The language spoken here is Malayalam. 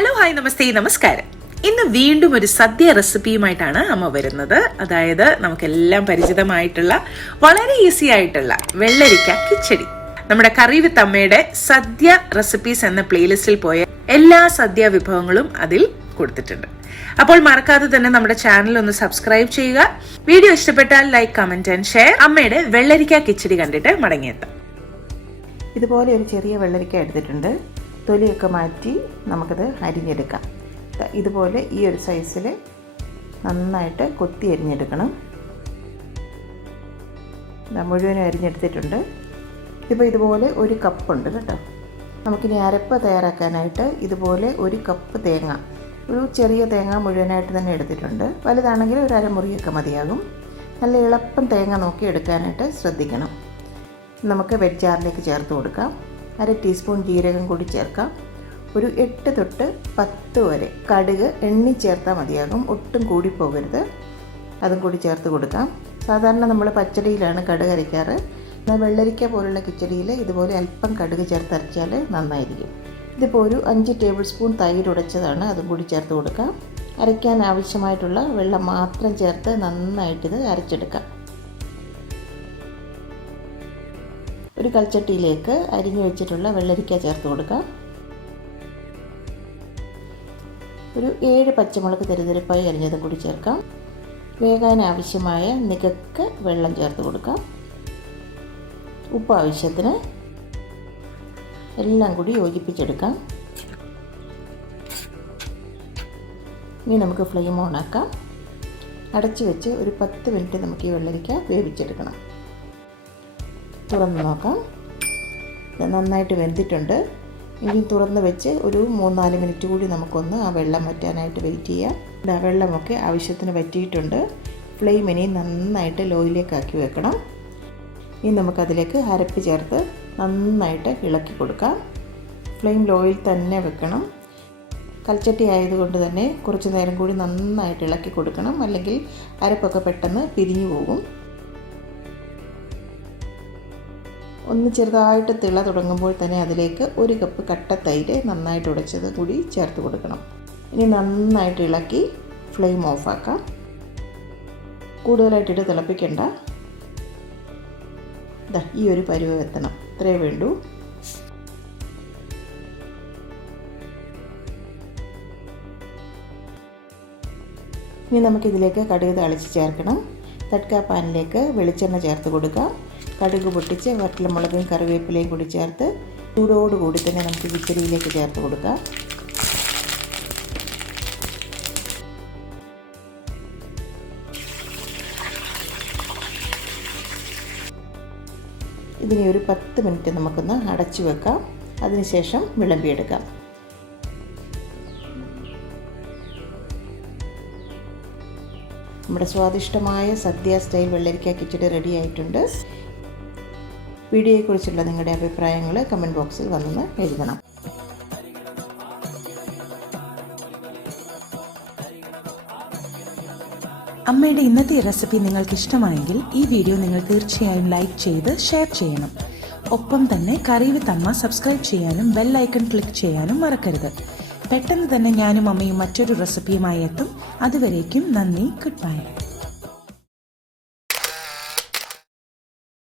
ഹലോ ഹായ് നമസ്തേ നമസ്കാരം. ഇന്ന് വീണ്ടും ഒരു സദ്യ റെസിപ്പിയുമായിട്ടാണ് അമ്മ വരുന്നത്. അതായത് നമുക്കെല്ലാം പരിചിതമായിട്ടുള്ള വളരെ ഈസി ആയിട്ടുള്ള വെള്ളരിക്ക കിച്ചടി. നമ്മുടെ കറി വിത്ത് അമ്മയുടെ സദ്യ റെസിപ്പീസ് എന്ന പ്ലേലിസ്റ്റിൽ പോയ എല്ലാ സദ്യ വിഭവങ്ങളും അതിൽ കൊടുത്തിട്ടുണ്ട്. അപ്പോൾ മറക്കാതെ തന്നെ നമ്മുടെ ചാനൽ ഒന്ന് സബ്സ്ക്രൈബ് ചെയ്യുക. വീഡിയോ ഇഷ്ടപ്പെട്ടാൽ ലൈക്ക്, കമന്റ് ആൻഡ് ഷെയർ. അമ്മയുടെ വെള്ളരിക്ക കിച്ചടി കണ്ടിട്ട് മടങ്ങിയെത്താം. ഇതുപോലെ ഒരു ചെറിയ വെള്ളരിക്ക എടുത്തിട്ടുണ്ട്. തൊലിയൊക്കെ മാറ്റി നമുക്കത് അരിഞ്ഞെടുക്കാം. ഇതുപോലെ ഈ ഒരു സൈസിൽ നന്നായിട്ട് കൊത്തി അരിഞ്ഞെടുക്കണം. മുഴുവനും അരിഞ്ഞെടുത്തിട്ടുണ്ട്. ഇപ്പോൾ ഇതുപോലെ ഒരു കപ്പുണ്ട് കേട്ടോ. നമുക്കിനി അരപ്പ് തയ്യാറാക്കാനായിട്ട് ഇതുപോലെ ഒരു കപ്പ് തേങ്ങ, ഒരു ചെറിയ തേങ്ങ മുഴുവനായിട്ട് തന്നെ എടുത്തിട്ടുണ്ട്. വലുതാണെങ്കിൽ ഒരു അരമുറിയൊക്കെ മതിയാകും. നല്ല എളുപ്പം തേങ്ങ നോക്കി എടുക്കാനായിട്ട് ശ്രദ്ധിക്കണം. നമുക്ക് വെറ്റ് ജാറിലേക്ക് ചേർത്ത് കൊടുക്കാം. 1/2 ടീസ്പൂൺ ജീരകം കൂടി ചേർക്കാം. ഒരു 8 തൊട്ട് 10 വരെ കടുക് എണ്ണി ചേർത്താൽ മതിയാകും, ഒട്ടും കൂടി പോകരുത്. അതും കൂടി ചേർത്ത് കൊടുക്കാം. സാധാരണ നമ്മൾ പച്ചടിയിലാണ് കടുക് അരയ്ക്കാറ്. വെള്ളരിക്ക പോലുള്ള കിച്ചടിയിൽ ഇതുപോലെ അല്പം കടുക് ചേർത്തരച്ചാൽ നന്നായിരിക്കും. ഇതിപ്പോൾ ഒരു 5 ടേബിൾ സ്പൂൺ തൈര് ഉടച്ചതാണ്, അതും കൂടി ചേർത്ത് കൊടുക്കാം. അരയ്ക്കാൻ ആവശ്യമായിട്ടുള്ള വെള്ളം മാത്രം ചേർത്ത് നന്നായിട്ടിത് അരച്ചെടുക്കാം. ഒരു കൽച്ചട്ടിയിലേക്ക് അരിഞ്ഞു വെച്ചിട്ടുള്ള വെള്ളരിക്ക ചേർത്ത് കൊടുക്കാം. ഒരു 7 പച്ചമുളക് തെരുതെരുപ്പായി അരിഞ്ഞതും കൂടി ചേർക്കാം. വേകാൻ ആവശ്യമായ നികക്ക് വെള്ളം ചേർത്ത് കൊടുക്കാം. ഉപ്പ് ആവശ്യത്തിന്. എല്ലാം കൂടി യോജിപ്പിച്ചെടുക്കാം. ഇനി നമുക്ക് ഫ്ലെയിം ഓൺ ആക്കാം. അടച്ചു വെച്ച് ഒരു 10 മിനിറ്റ് നമുക്ക് ഈ വെള്ളരിക്ക വേവിച്ചെടുക്കണം. തുറന്ന് നോക്കാം. ഇത് നന്നായിട്ട് വെന്തിട്ടുണ്ട്. ഇനി തുറന്ന് വെച്ച് ഒരു 3-4 മിനിറ്റ് കൂടി നമുക്കൊന്ന് ആ വെള്ളം വറ്റാനായിട്ട് വെയിറ്റ് ചെയ്യാം. ആ വെള്ളമൊക്കെ ആവശ്യത്തിന് വറ്റിയിട്ടുണ്ട്. ഫ്ലെയിം ഇനി നന്നായിട്ട് ലോയിലേക്ക് ആക്കി വെക്കണം. ഇനി നമുക്കതിലേക്ക് അരപ്പ് ചേർത്ത് നന്നായിട്ട് ഇളക്കി കൊടുക്കാം. ഫ്ലെയിം ലോയിൽ തന്നെ വെക്കണം. കൽച്ചട്ടി ആയതുകൊണ്ട് തന്നെ കുറച്ച് നേരം കൂടി നന്നായിട്ട് ഇളക്കി കൊടുക്കണം, അല്ലെങ്കിൽ അരപ്പൊക്കെ പെട്ടെന്ന് പിരിഞ്ഞു പോകും. ഒന്ന് ചെറുതായിട്ട് തിള തുടങ്ങുമ്പോൾ തന്നെ അതിലേക്ക് 1 കപ്പ് കട്ട തൈര് നന്നായിട്ട് ഉടച്ചത് കൂടി ചേർത്ത് കൊടുക്കണം. ഇനി നന്നായിട്ട് ഇളക്കി ഫ്ലെയിം ഓഫാക്കാം. കൂടുതലായിട്ടിട്ട് തിളപ്പിക്കണ്ട. ഈ ഒരു പരുവം എത്തണം, ഇത്രയേ വേണ്ടൂ. ഇനി നമുക്കിതിലേക്ക് കടുക് താളിച്ച് ചേർക്കണം. തട്ട്ക പാനിലേക്ക് വെളിച്ചെണ്ണ ചേർത്ത് കൊടുക്കാം. കടുക് പൊട്ടിച്ച് വറ്റൽമുളകും കറിവേപ്പിലയും കൂടി ചേർത്ത് ചൂടോടുകൂടി തന്നെ നമുക്ക് കിച്ചടിയിലേക്ക് ചേർത്ത് കൊടുക്കാം. ഇതിനെ ഒരു 10 മിനിറ്റ് നമുക്കൊന്ന് അടച്ചു വെക്കാം. അതിനുശേഷം വിളമ്പിയെടുക്കാം. നമ്മുടെ സ്വാദിഷ്ടമായ സദ്യ സ്റ്റൈൽ വെള്ളരിക്ക കിച്ചടി റെഡി ആയിട്ടുണ്ട്. വീഡിയോയെക്കുറിച്ചുള്ള നിങ്ങളുടെ അഭിപ്രായങ്ങൾ കമൻറ്റ് ബോക്സിൽ വന്ന് എഴുതണം. അമ്മയുടെ ഇന്നത്തെ റെസിപ്പി നിങ്ങൾക്ക് ഇഷ്ടമായെങ്കിൽ ഈ വീഡിയോ നിങ്ങൾ തീർച്ചയായും ലൈക്ക് ചെയ്ത് ഷെയർ ചെയ്യണം. ഒപ്പം തന്നെ കറി വിത്ത് അമ്മ സബ്സ്ക്രൈബ് ചെയ്യാനും ബെൽ ഐക്കൺ ക്ലിക്ക് ചെയ്യാനും മറക്കരുത്. പെട്ടെന്ന് തന്നെ ഞാനും അമ്മയും മറ്റൊരു റെസിപ്പിയുമായി എത്തും. അതുവരേക്കും നന്ദി, ഗുഡ് ബൈ.